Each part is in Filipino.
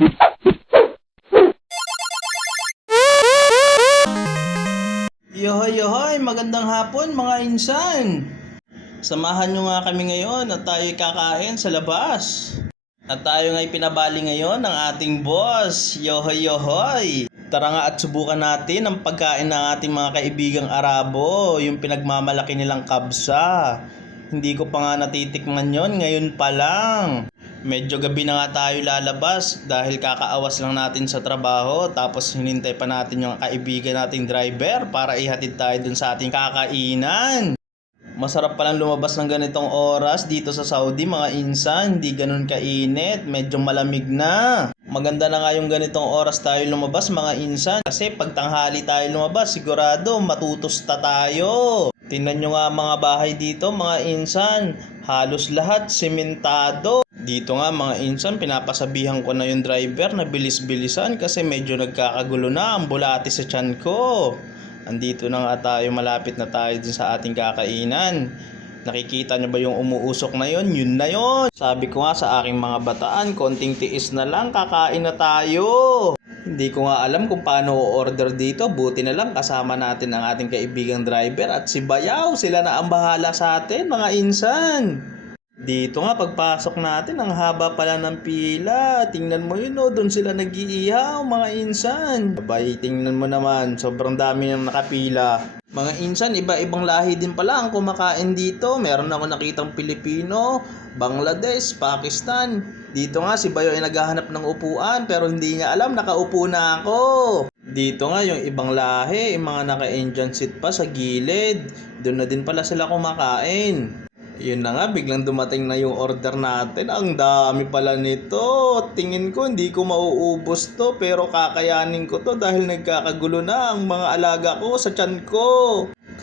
Yohoy, yohoy! Magandang hapon mga insan! Samahan nyo nga kami ngayon at tayo'y kakain sa labas. At tayo nga'y pinabali ngayon ng ating boss. Yohoy, yohoy! Tara nga at subukan natin ang pagkain ng ating mga kaibigang Arabo, yung pinagmamalaki nilang kabsa. Hindi ko pa nga natitikman yon, ngayon pa lang. Medyo gabi na nga tayo lalabas dahil kakaawas lang natin sa trabaho, tapos hinintay pa natin yung kaibigan nating driver para ihatid tayo dun sa ating kakainan. Masarap palang lumabas ng ganitong oras dito sa Saudi mga insan, hindi ganun kainit, medyo malamig na. Maganda na nga yung ganitong oras tayo lumabas mga insan, kasi pag tanghali tayo lumabas sigurado matutusta tayo. Tingnan nyo nga mga bahay dito mga insan, halos lahat sementado. Dito nga mga insan, pinapasabihan ko na yung driver na bilis-bilisan kasi medyo nagkakagulo na ang bulati sa tiyan ko. Andito na nga tayo, malapit na tayo dun sa ating kakainan. Nakikita nyo ba yung umuusok na yon? Yun na yon. Sabi ko nga sa aking mga bataan, konting tiis na lang, kakain na tayo. Hindi ko nga alam kung paano o-order dito. Buti na lang kasama natin ang ating kaibigang driver at si Bayaw. Sila na ang bahala sa atin mga insan. Dito nga pagpasok natin, ang haba pala ng pila. Tingnan mo yun doon sila nag-iihaw mga insan. Abay, tingnan mo naman, sobrang dami nang nakapila. Mga insan, iba-ibang lahi din pala ang kumakain dito. Meron ako nakitang Pilipino, Bangladesh, Pakistan. Dito nga si Bayo ay naghahanap ng upuan pero hindi niya alam, nakaupo na ako. Dito nga yung ibang lahi, yung mga naka-Indian seat pa sa gilid. Doon na din pala sila kumakain. Yun na nga, biglang dumating na yung order natin. Ang dami pala nito. Tingin ko hindi ko mauubos to, pero kakayanin ko to dahil nagkakagulo na ang mga alaga ko sa tiyan ko.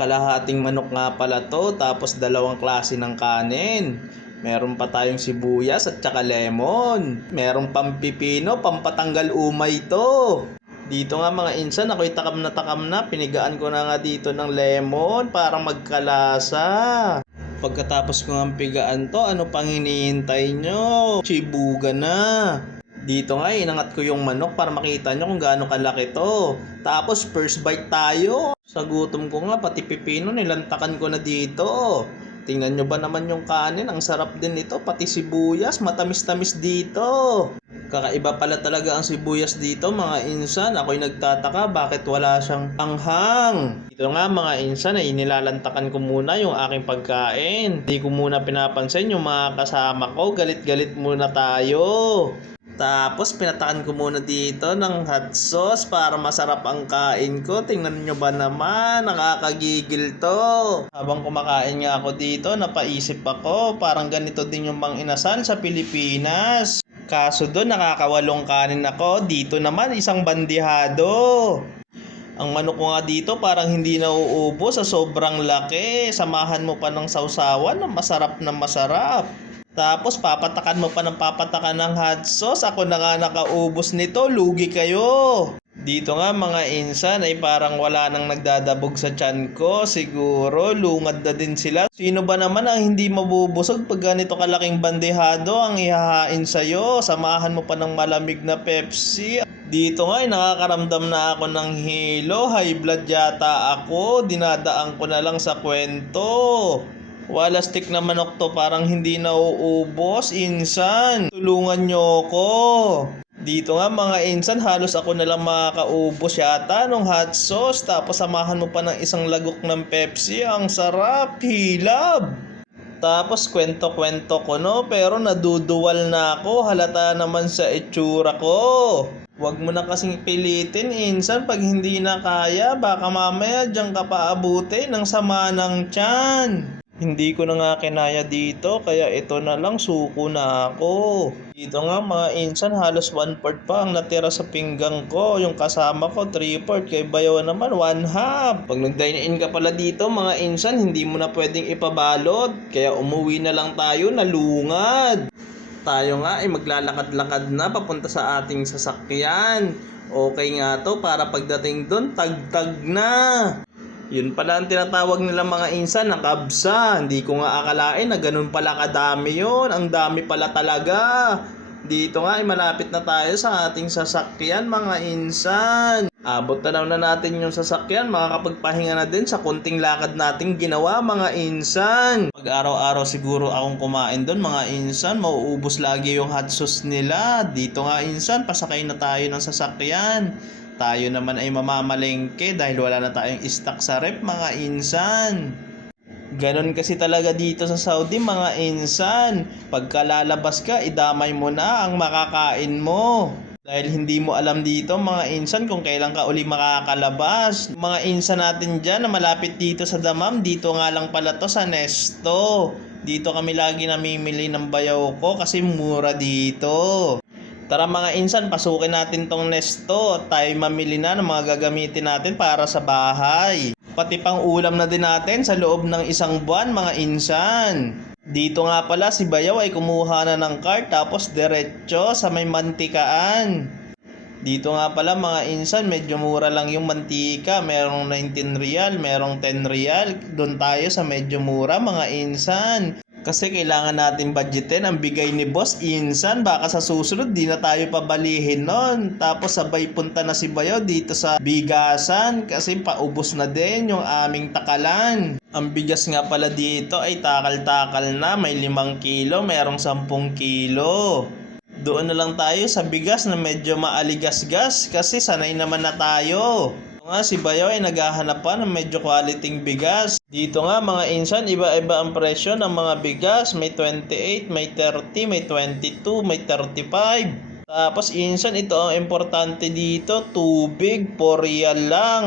Kalahating manok nga pala to, tapos dalawang klase ng kanin. Meron pa tayong sibuyas at saka lemon. Meron pang pipino, pampatanggal umay to. Dito nga mga insan, ako'y takam na, pinigaan ko na nga dito ng lemon para magkalasa. Pagkatapos ko ng pigaan to, ano pang hinihintay nyo? Chibuga na. Dito nga, inangat ko yung manok para makita nyo kung gaano kalaki to. Tapos first bite tayo. Sa gutom ko nga, pati pipino nilantakan ko na dito. Tingnan nyo ba naman yung kanin? Ang sarap din ito. Pati sibuyas, matamis-tamis dito. Kakaiba pala talaga ang sibuyas dito mga insan. Ako'y nagtataka bakit wala siyang anghang. Dito nga mga insan ay nilalantakan ko muna yung aking pagkain. Hindi ko muna pinapansin yung mga kasama ko. Galit-galit muna tayo. Tapos pinatakan ko muna dito ng hot sauce para masarap ang kain ko. Tingnan nyo ba naman, nakakagigil to. Habang kumakain nga ako dito, napaisip ako, parang ganito din yung bang inasal sa Pilipinas. Kaso doon nakakawalong kanin ako, dito naman isang bandihado. Ang manok ko nga dito parang hindi nauubos sa sobrang laki. Samahan mo pa ng sausawan na masarap na masarap. Tapos papatakan mo pa ng papatakan ng hot sauce. Ako na nga nakaubos nito, lugi kayo. Dito nga mga insan ay parang wala nang nagdadabog sa tiyan ko. Siguro lungad na din sila. Sino ba naman ang hindi mabubusog pag ganito kalaking bandehado ang ihahain sa'yo? Samahan mo pa ng malamig na Pepsi. Dito nga ay nakakaramdam na ako ng hilo. High blood yata ako. Dinadaan ko na lang sa kwento. Wala stick na manok to, parang hindi nauubos. Insan, tulungan nyo ko. Dito nga mga insan, halos ako na lang makakaubos yata nung hot sauce. Tapos samahan mo pa ng isang lagok ng Pepsi. Ang sarap, hilab. Tapos kwento-kwento ko no, pero naduduwal na ako. Halata naman sa itsura ko. Huwag mo na kasing pilitin insan pag hindi na kaya. Baka mamaya diyan ka paabutin ng sama ng tiyan. Hindi ko na nga kinaya dito, kaya ito na lang, suko na ako. Dito nga mga insan, halos 1/4 pa ang natira sa pinggang ko. Yung kasama ko 3/4, kay Bayo naman 1/2. Pag nag-dine-in ka pala dito mga insan, hindi mo na pwedeng ipabalot. Kaya umuwi na lang tayo nalungad. Tayo nga ay maglalakad-lakad na papunta sa ating sasakyan. Okay nga to, para pagdating doon, tagtag na. Yun pala ang tinatawag nila mga insan na kabsa. Hindi ko nga akalain na ganun pala kadami yun. Ang dami pala talaga. Dito nga ay malapit na tayo sa ating sasakyan mga insan. Abot na natin yung sasakyan, makakapagpahinga na din sa kunting lakad nating ginawa mga insan. Pag araw-araw siguro akong kumain doon mga insan, mauubos lagi yung hot sauce nila. Dito nga insan, pasakay na tayo ng sasakyan. Tayo naman ay mamamalengke dahil wala na tayong stock sa rep mga insan. Ganon kasi talaga dito sa Saudi mga insan. Pagka lalabas ka, idamay mo na ang makakain mo. Dahil hindi mo alam dito mga insan kung kailan ka uli makakalabas. Mga insan natin dyan na malapit dito sa Damam, dito nga lang pala to sa Nesto. Dito kami lagi namimili ng bayaw ko kasi mura dito. Tara mga insan, pasukin natin tong Nesto. Tayo mamili na ng mga gagamitin natin para sa bahay. Pati pang ulam na din natin sa loob ng isang buwan mga insan. Dito nga pala si Bayaw ay kumuha na ng cart tapos diretso sa may mantikaan. Dito nga pala mga insan, medyo mura lang yung mantika. Merong 19 real, merong 10 real. Doon tayo sa medyo mura mga insan. Kasi kailangan natin budgetin ang bigay ni Boss Insan. Baka sa susunod di na tayo pabalihin nun. Tapos sabay punta na si Bayaw dito sa bigasan kasi paubos na din yung aming takalan. Ang bigas nga pala dito ay takal-takal na. May 5 kilo, merong 10 kilo. Doon na lang tayo sa bigas na medyo maaligasgas kasi sanay naman na tayo. Nga si Bayaw ay naghahanap pa ng medyo quality bigas. Dito nga mga insan, iba-iba ang presyo ng mga bigas. May 28, may 30, may 22, may 35. Tapos insan, ito ang importante dito, tubig, 4 real lang.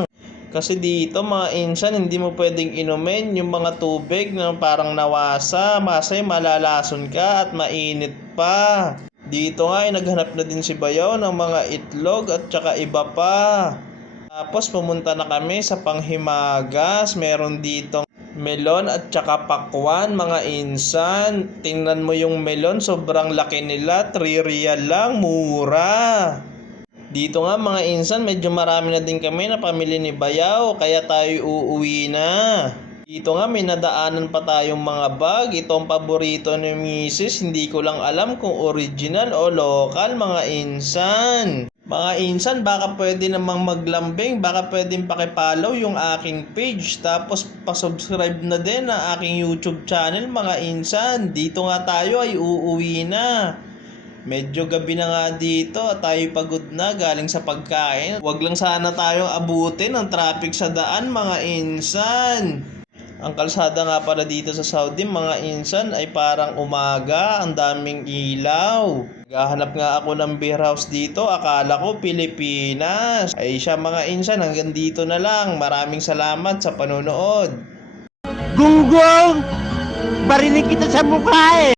Kasi dito mga insan, hindi mo pwedeng inumin yung mga tubig na parang nawasa. Masay malalason ka at mainit pa. Dito nga ay naghanap na din si Bayaw ng mga itlog at saka iba pa. Tapos pumunta na kami sa Panghimagas. Meron ditong melon at saka pakwan mga insan. Tingnan mo yung melon, sobrang laki nila. 3 real lang, mura. Dito nga mga insan, medyo marami na din kami na pamili ni Bayaw. Kaya tayo uuwi na. Dito nga may nadaanan pa tayong mga bag. Ito ang paborito ni Mrs. Hindi ko lang alam kung original o local mga insan. Mga insan, baka pwede namang maglambing, baka pwedeng pakipollow yung aking page. Tapos pasubscribe na din ang aking YouTube channel mga insan. Dito nga tayo ay uuwi na. Medyo gabi na nga dito at tayo pagod na galing sa pagkain. Huwag lang sana tayong abutin ng traffic sa daan mga insan. Ang kalsada nga pala dito sa Saudi mga insan ay parang umaga, ang daming ilaw. Gahanap nga ako ng beer house dito, akala ko Pilipinas. Ay siya mga insan, hanggang dito na lang. Maraming salamat sa panonood. Gunggong! Barinig kita sa mukha eh!